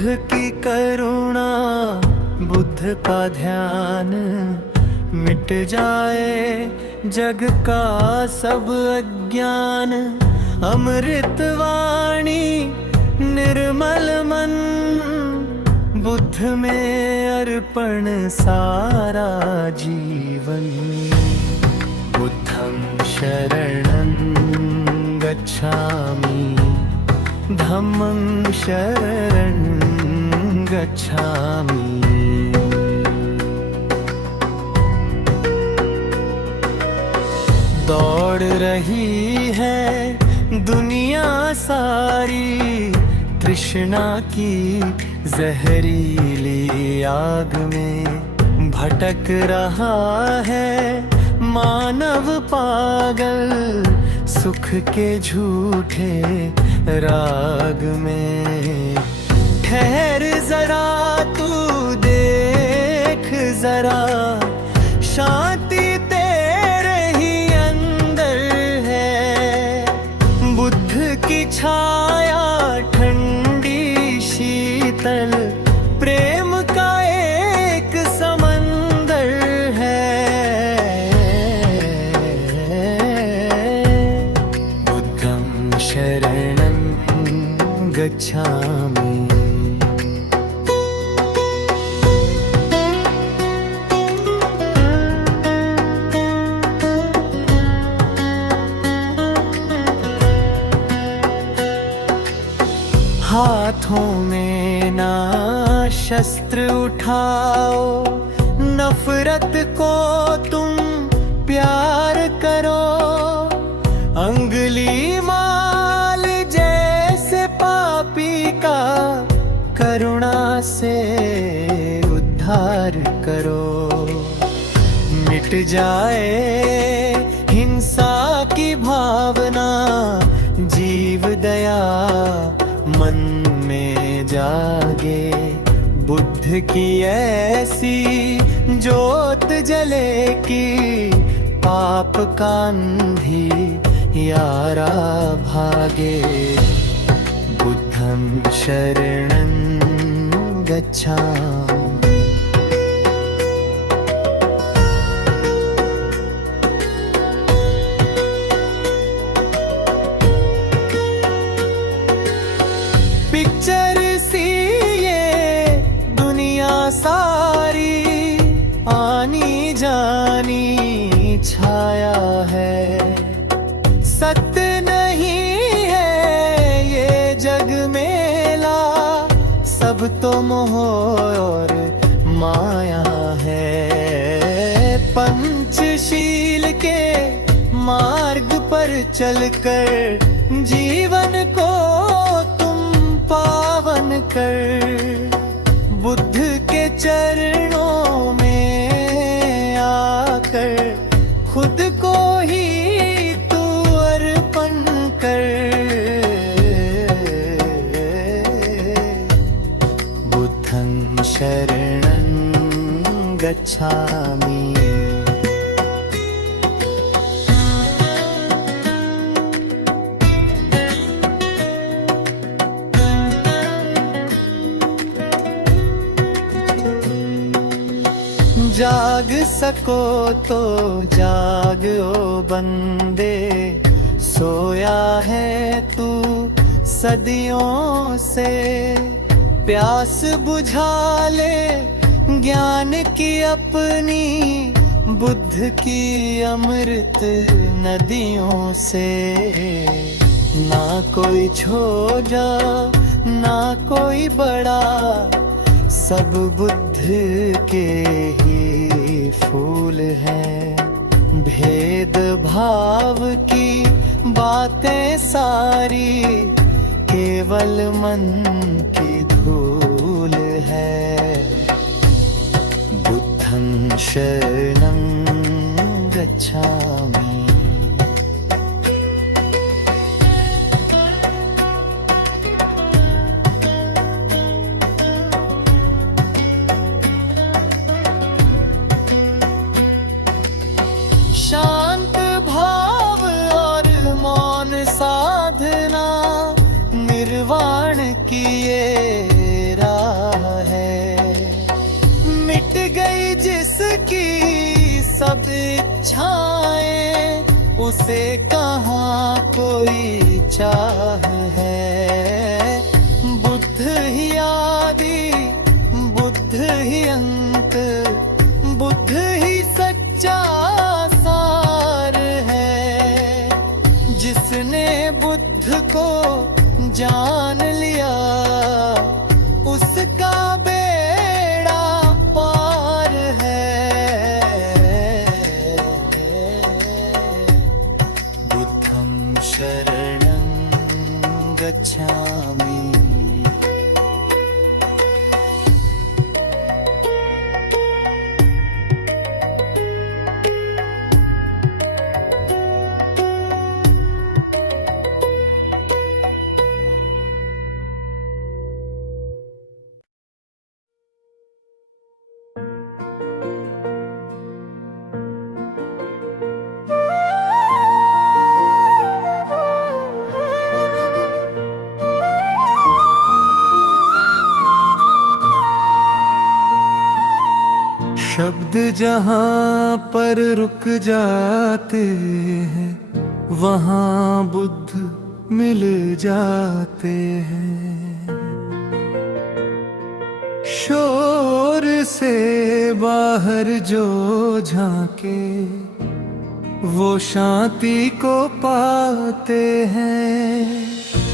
बुद्ध की करुणा, बुद्ध का ध्यान, मिट जाए जग का सब अज्ञान। अमृत वाणी निर्मल मन, बुद्ध में अर्पण सारा जीवन। बुद्धं शरणं गच्छामि, धम्मं शरणं गच्छामि। दौड़ रही है दुनिया सारी, तृष्णा की जहरीली आग में। भटक रहा है मानव पागल, सुख के झूठे राग में। ठहर जरा तू देख जरा, शांति तेरे ही अंदर है। बुद्ध की छाया ठंडी शीतल, प्रेम का एक समंदर है। बुद्धं शरणं गच्छामि। हाथों में ना शस्त्र उठाओ, नफरत को तुम प्यार करो। अंगुली माल जैसे पापी का, करुणा से उद्धार करो। मिट जाए हिंसा की भावना, जीव दया मन में जागे। बुद्ध की ऐसी ज्योत जले कि पाप का अंधी यारा भागे। बुद्धं शरणं गच्छामि। पिक्चर सी ये दुनिया सारी, आनी जानी छाया है। सत्य नहीं है ये जग मेला, सब तो मोह और माया है। पंचशील के मार्ग पर चलकर जीवन को पावन कर। बुद्ध के चरणों में आकर खुद को ही तू अर्पण कर। बुद्धं शरणं गच्छामि। जाग सको तो जाग ओ बंदे, सोया है तू सदियों से। प्यास बुझा ले ज्ञान की अपनी, बुद्ध की अमृत नदियों से। ना कोई छोटा ना कोई बड़ा, सब बुद्ध के ही फूल हैं। भेद भाव की बातें सारी, केवल मन की धूल है। बुद्धं शरणं गच्छामि। शांत भाव और मौन साधना, निर्वाण की ये राह इच्छाएं, उसे कहाँ कोई चाह है। बुद्ध ही आदि, बुद्ध ही अंत, बुद्ध ही सच्चा सार है। जिसने बुद्ध को जान लिया, उसका बेड़ा पार है। बुद्धं शरणं गच्छामि। शब्द जहाँ पर रुक जाते हैं, वहाँ बुद्ध मिल जाते हैं। शोर से बाहर जो झांके, वो शांति को पाते हैं।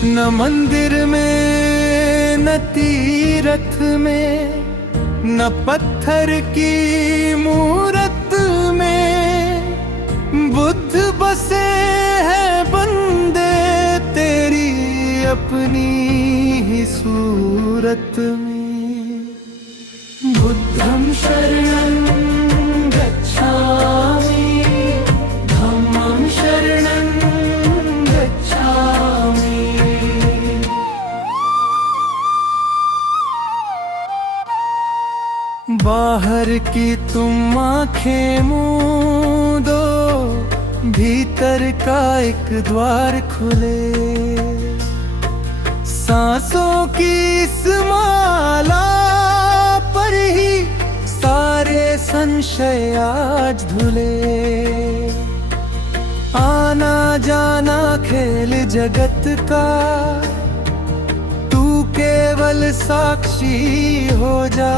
न मंदिर में, न तीरथ में, न पत्थर की मूरत में, बुद्ध बसे हैं बंदे तेरी अपनी ही सूरत में। बुद्धं शरणं गच्छामि, धम्मं शरणं गच्छामि। बाहर की तुम आंखें मूंदो, भीतर का एक द्वार खुले। सांसों की इस माला पर ही सारे संशय आज धुले। आना जाना खेल जगत का, तू केवल साक्षी हो जा।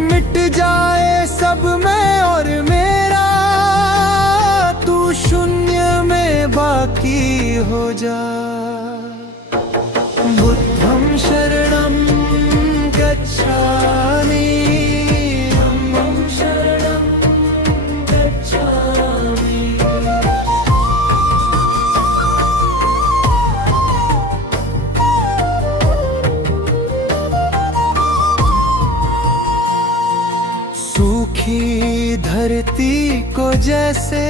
मिट जाए सब मैं और मेरा, तू शून्य में बाकी हो जा। बुद्धं शरणं गच्छामि, धम्मं शरणं गच्छामि। सूखी धरती को जैसे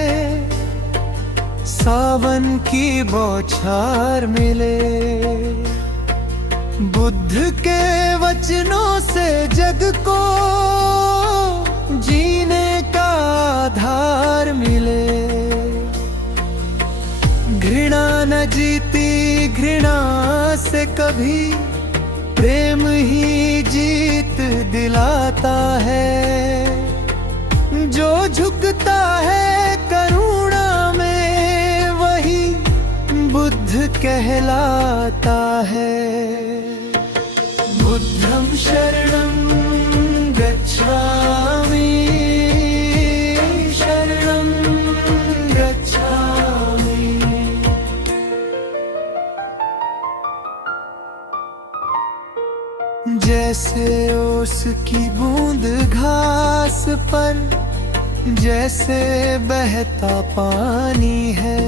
सावन की बौछार मिले, बुद्ध के वचनों से जग को जीने का आधार मिले। घृणा न जीती घृणा से कभी, प्रेम ही जीत दिलाता है। जो झुकता है करुणा में, वही बुद्ध कहलाता है। बुद्धं शरणं गच्छामि, शरणं गच्छामि। जैसे ओस की बूंद घास पर, जैसे बहता पानी है।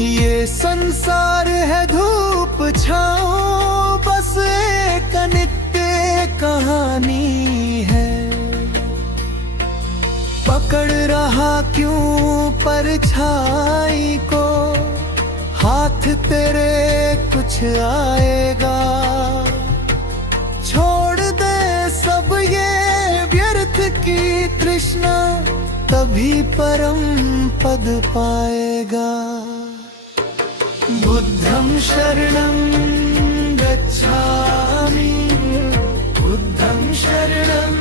ये संसार है धूप छाँव, बस एक नित्य कहानी है। पकड़ रहा क्यों परछाई को, हाथ तेरे कुछ आएगा। छोड़ दे सब ये व्यर्थ की तृष्णा, तभी परम पद पाएगा। बुद्धं शरणं गच्छामि, बुद्धं शरणं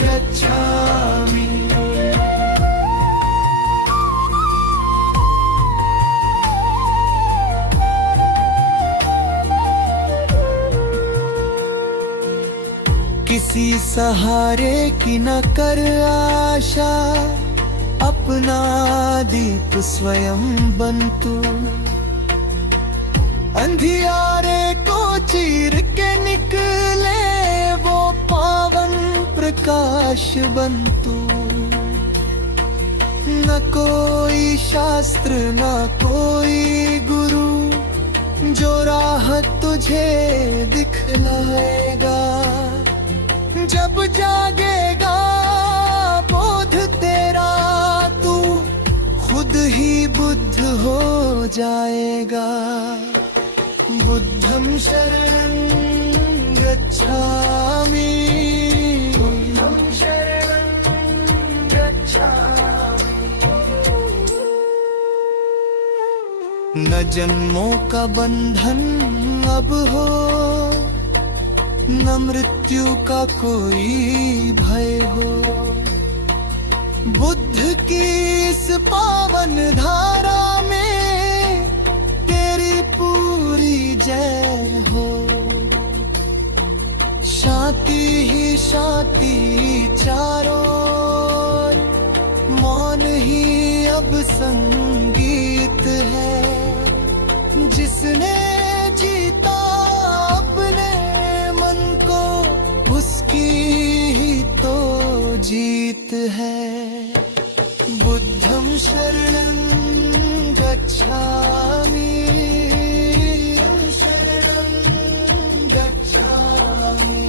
गच्छामि। सहारे की न कर आशा, अपना दीप स्वयं बन तू। अंधियारे को चीर के निकले वो पावन प्रकाश बन तू। न कोई शास्त्र न कोई गुरु जो राह तुझे दिखलाएगा। जब जागेगा बोध तेरा, तू खुद ही बुद्ध हो जाएगा। बुद्धं शरणं गच्छामि, बुद्धं शरणं गच्छामि। न जन्मों का बंधन अब हो, न मृत्यु का कोई भय हो। बुद्ध की इस पावन धारा में तेरी पूरी जय हो। शांति ही शांति चारों ओर, मौन ही अब संगीत है। जिसने जीता अपने मन को, उसकी ही तो जीत है। बुद्धं शरणं गच्छामि, शरणं गच्छामि।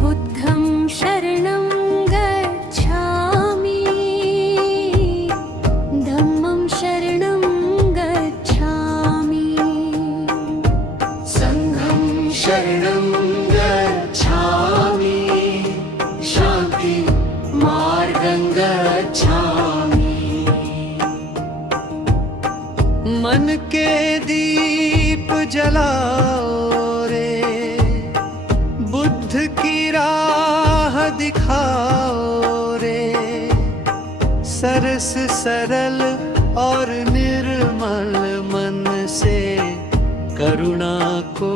बुद्धं शरणं गच्छामि, धम्मं शरणं गच्छामि, संघं शरणं गच्छामि, शांति मार्गं गच्छामि। मन के दीप जलाओ रे, बुद्ध की राह दिखाओ रे। सरस सरल और निर्मल मन से करुणा को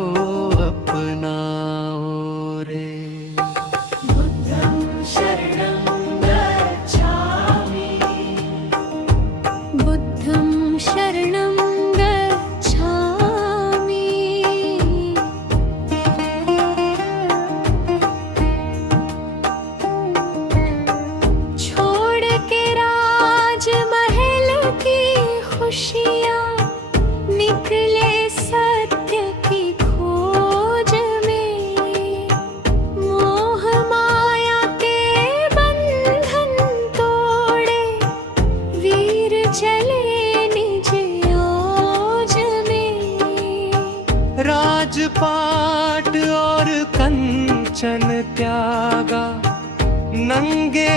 अपनाओ रे। बुद्धं शरणं गच्छामि, बुद्धं शरणं गच्छामि। छोड़ के राजमहल की खुशियाँ, निकले सत्य की खोज में। मोह माया के बंधन तोड़े, वीर चले निज ओज में। राजपाट और कंचन त्यागा, नंगे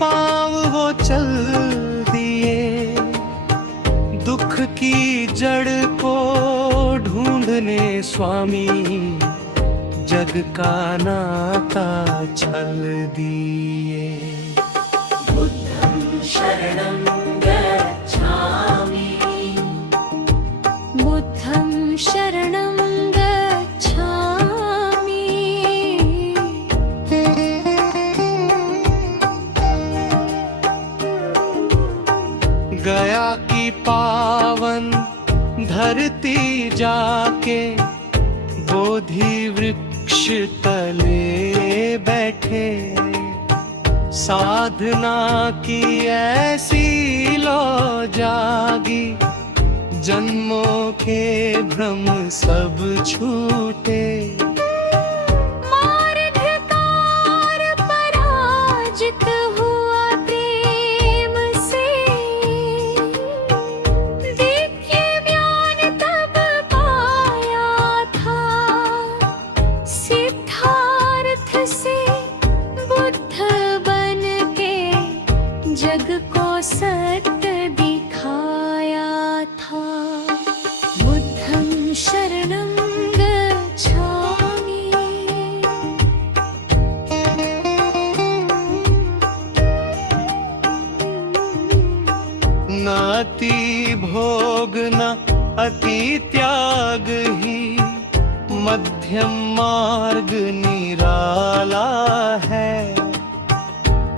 पांव वो चल दिए। दुख की जड़ को ढूंढने स्वामी, जग का नाता छल दिए। बुद्धं शरणं गच्छामि, बुद्धं शरणं गच्छामि। गया की पावन धरती जाके, बोधि वृक्ष तले बैठे। साधना की ऐसी लो जागी, जन्मों के भ्रम सब छूटे। मार्गकार पराजित हुआ प्रेम से, दिव्य ज्ञान तब पाया था। सिद्धार्थ से बुद्ध बन के जग को सत्य दिखाया था। बुद्धं शरणं गच्छामि। भोग न अति त्याग ही मध्यम मार्ग निराला है।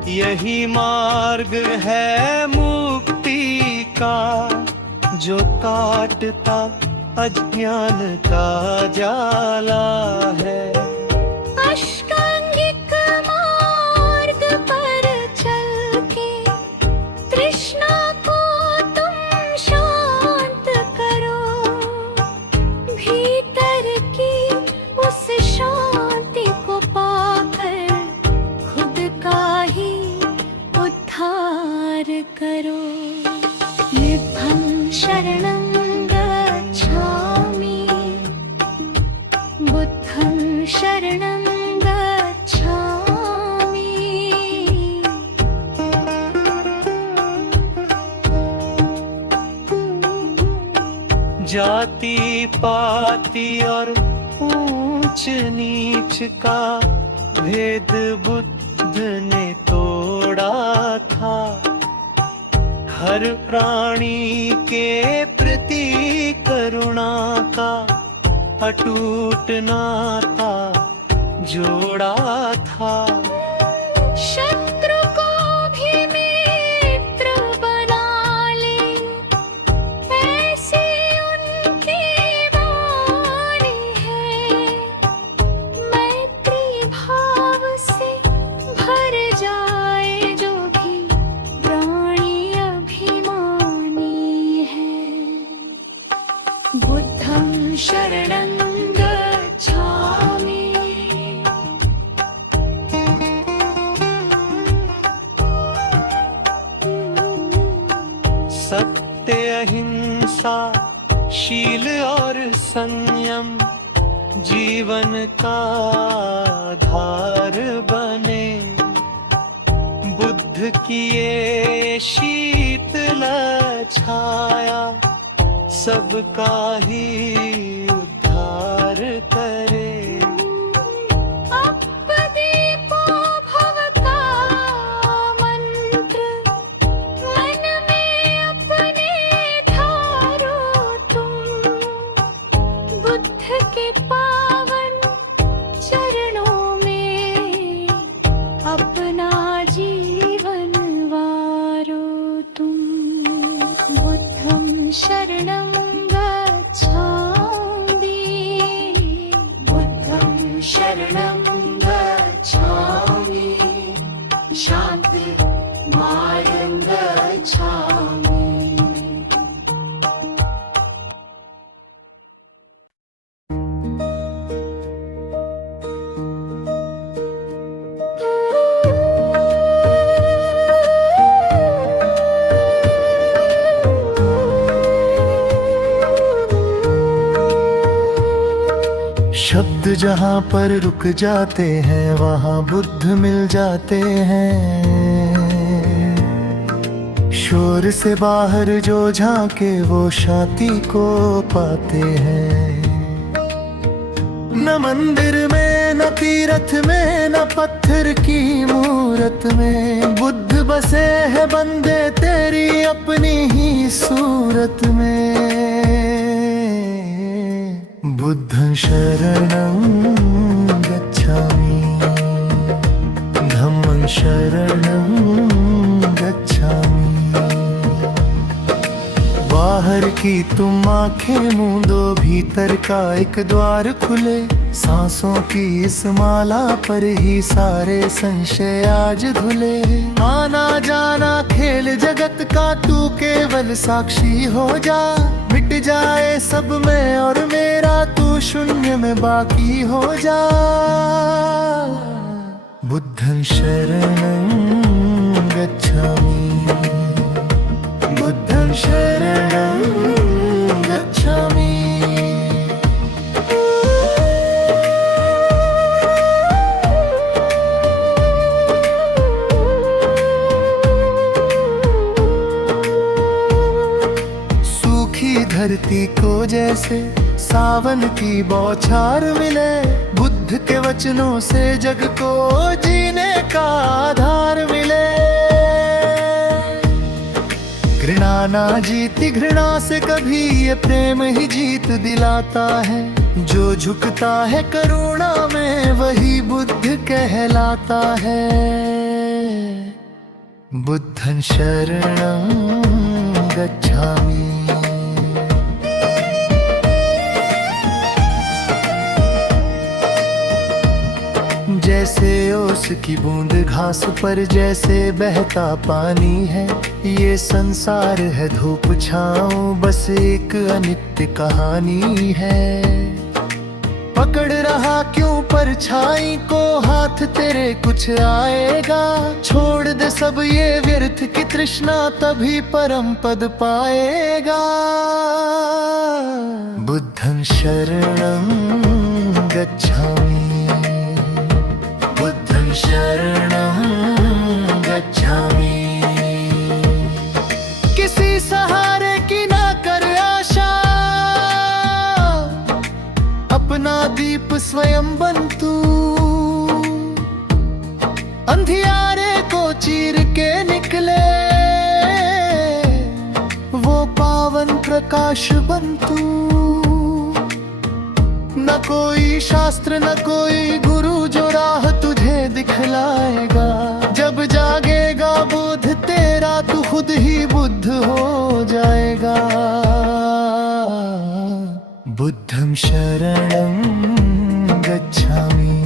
यही मार्ग है मुक्ति का जो काटता अज्ञान का जाला है। अष्टांगिक मार्ग पर चल के तृष्णा को तुम शांत करो। भीतर की उस शांति को पाकर खुद का ही उद्धार करो। निभं शरणं गच्छामि, बुद्धं शरणं गच्छामि। जाति पाति और ऊंच नीच का भेद बुद्ध ने तोड़ा था। हर प्राणी के प्रति करुणा का अटूट नाता जोड़ा था। शत्रु को भी मित्र बना ले, ऐसी उनकी वाणी है। मैत्री भाव से भर जाए जो भी प्राणी अभिमानी है। बुद्धं शरणं गच्छामि, सत्य अहिंसा शील और संयम जीवन का आधार बने। बुद्ध की ये शीतल छाया सबका ही उद्धार करे। अपदीपो भव का मंत्र मन में अपने धारो तुम। बुद्ध के पावन चरणों में अपना जीवन वारो तुम। बुद्धं शरणं गच्छामि, बुद्धं शरणं गच्छामि, शान्ति मार्गं गच्छामि। शब्द जहाँ पर रुक जाते हैं वहाँ बुद्ध मिल जाते हैं। शोर से बाहर जो झांके वो शांति को पाते हैं। न मंदिर में न तीर्थ में न पत्थर की मूरत में बुद्ध बसे है बंदे तेरी अपनी ही सूरत में। बुद्धं शरणं गच्छामि, धम्मं शरणं गच्छामि। बाहर की तुम आंखें मूंदो भीतर का एक द्वार खुले। सांसों की इस माला पर ही सारे संशय आज धुले। आना जाना खेल जगत का तू केवल साक्षी हो जा। मिट जाए सब में और मेरा तू शून्य में बाकी हो जा। बुद्धं शरणं गच्छामि, बुद्धं शरणं गच्छामि। धरती को जैसे सावन की बौछार मिले। बुद्ध के वचनों से जग को जीने का आधार मिले। घृणा ना जीती घृणा से कभी, ये प्रेम ही जीत दिलाता है। जो झुकता है करुणा में वही बुद्ध कहलाता है। बुद्धं शरणं गच्छामि। जैसे ओस की बूंद घास पर, जैसे बहता पानी है, ये संसार है धूप छाँव, बस एक अनित्य कहानी है। पकड़ रहा क्यों परछाई को, हाथ तेरे कुछ आएगा। छोड़ दे सब ये व्यर्थ की तृष्णा, तभी परम पद पाएगा। बुद्धं शरणं गच्छामि। बुद्धं शरणं गच्छामि। किसी सहारे की ना कर आशा, अपना दीप स्वयं बन तू। अंधियारे को चीर के निकले वो पावन प्रकाश बन तू। न कोई शास्त्र न कोई गुरु जो राह तुझे दिखलाएगा। जब जागेगा बोध तेरा, तू खुद ही बुद्ध हो जाएगा। बुद्धं शरणं गच्छामि।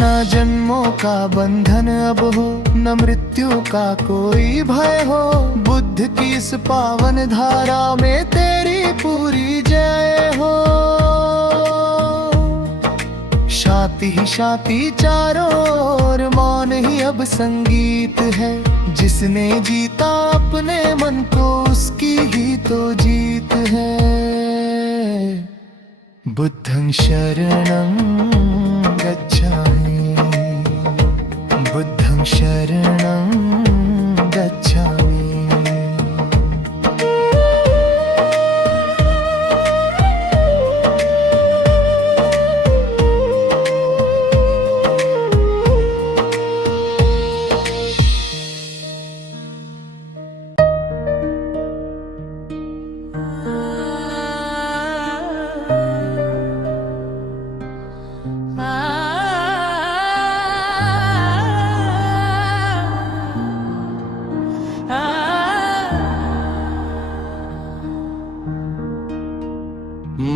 ना जन्मों का बंधन अब हो, न मृत्यु का कोई भय हो। बुद्ध की इस पावन धारा में तेरी पूरी जय हो। शांति ही शांति चारों ओर, मौन ही अब संगीत है। जिसने जीता अपने मन को, उसकी ही तो जीत है। बुद्धं शरणं गच्छामि। बुद्धं शरणं गच्छामि।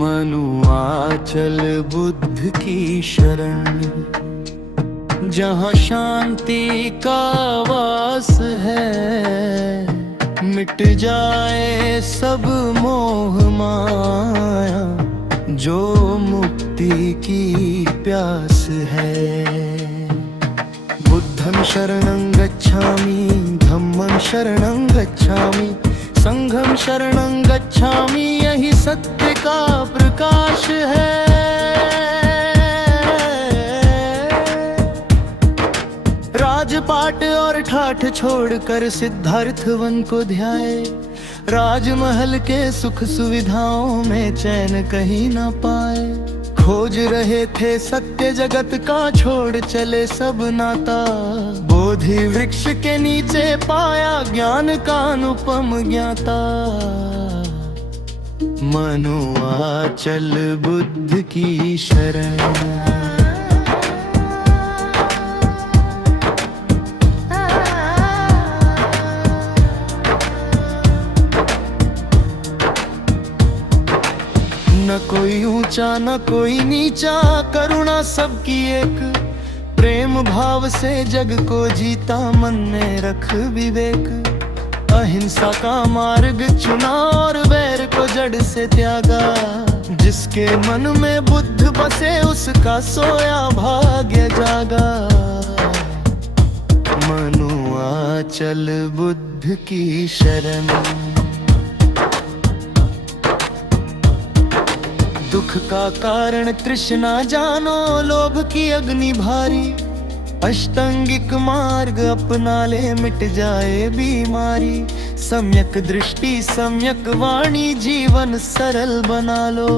मनुआचल बुद्ध की शरण, जहाँ शांति का वास है। मिट जाए सब मोह माया, जो मुक्ति की प्यास है। बुद्धं शरणं गच्छामि। धम्मं शरणं गच्छामि। संघं शरणं गच्छामि। यही सत्य का प्रकाश है। राजपाट और ठाठ छोड़कर सिद्धार्थ वन को ध्याए। राजमहल के सुख सुविधाओं में चैन कहीं ना पाए। खोज रहे थे सत्य जगत का, छोड़ चले सब नाता। बोधि वृक्ष के नीचे पाया ज्ञान का अनुपम ज्ञाता। मनुआचल बुद्ध की शरण। न कोई ऊंचा न कोई नीचा, करुणा सबकी एक। प्रेम भाव से जग को जीता, मन में रख विवेक। अहिंसा का मार्ग चुना और वैर को जड़ से त्यागा। जिसके मन में बुद्ध बसे, उसका सोया भाग्य जागा। मनुआचल बुद्ध की शरण। दुख का कारण तृष्णा जानो, लोभ की अग्नि भारी। अष्टांगिक मार्ग अपना ले, मिट जाए बीमारी। सम्यक दृष्टि सम्यक वाणी, जीवन सरल बना लो।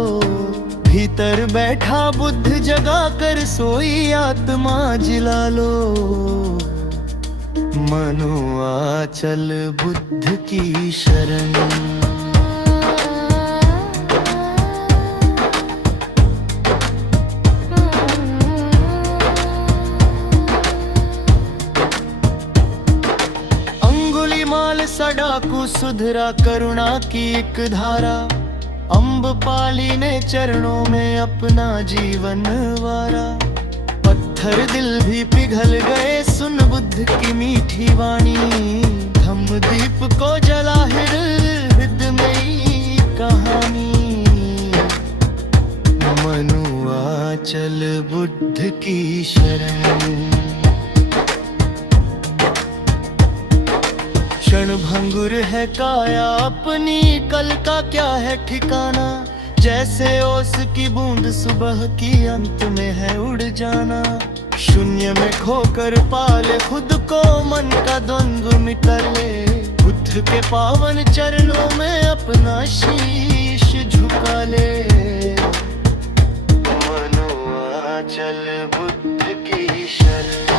भीतर बैठा बुद्ध जगा कर सोई आत्मा जिला लो। मनोआचल बुद्ध की शरण। अंगुलीमाल सा डाकू सुधरा करुणा की एक धारा। अम्बपाली ने चरणों में अपना जीवन वारा। पत्थर दिल भी पिघल गए सुन बुद्ध की मीठी वाणी। धम्मदीप को जला हृदयमयी कहानी। मनोआचल बुद्ध की शरण। क्षण भंगुर है काया अपनी, कल का क्या है ठिकाना। जैसे ओस की बूंद सुबह की अंत में है उड़ जाना। शून्य में खोकर पाले खुद को, मन का द्वंद्व मिटा ले। बुद्ध के पावन चरणों में अपना शीश झुका ले। मनोआचल बुद्ध की शरण।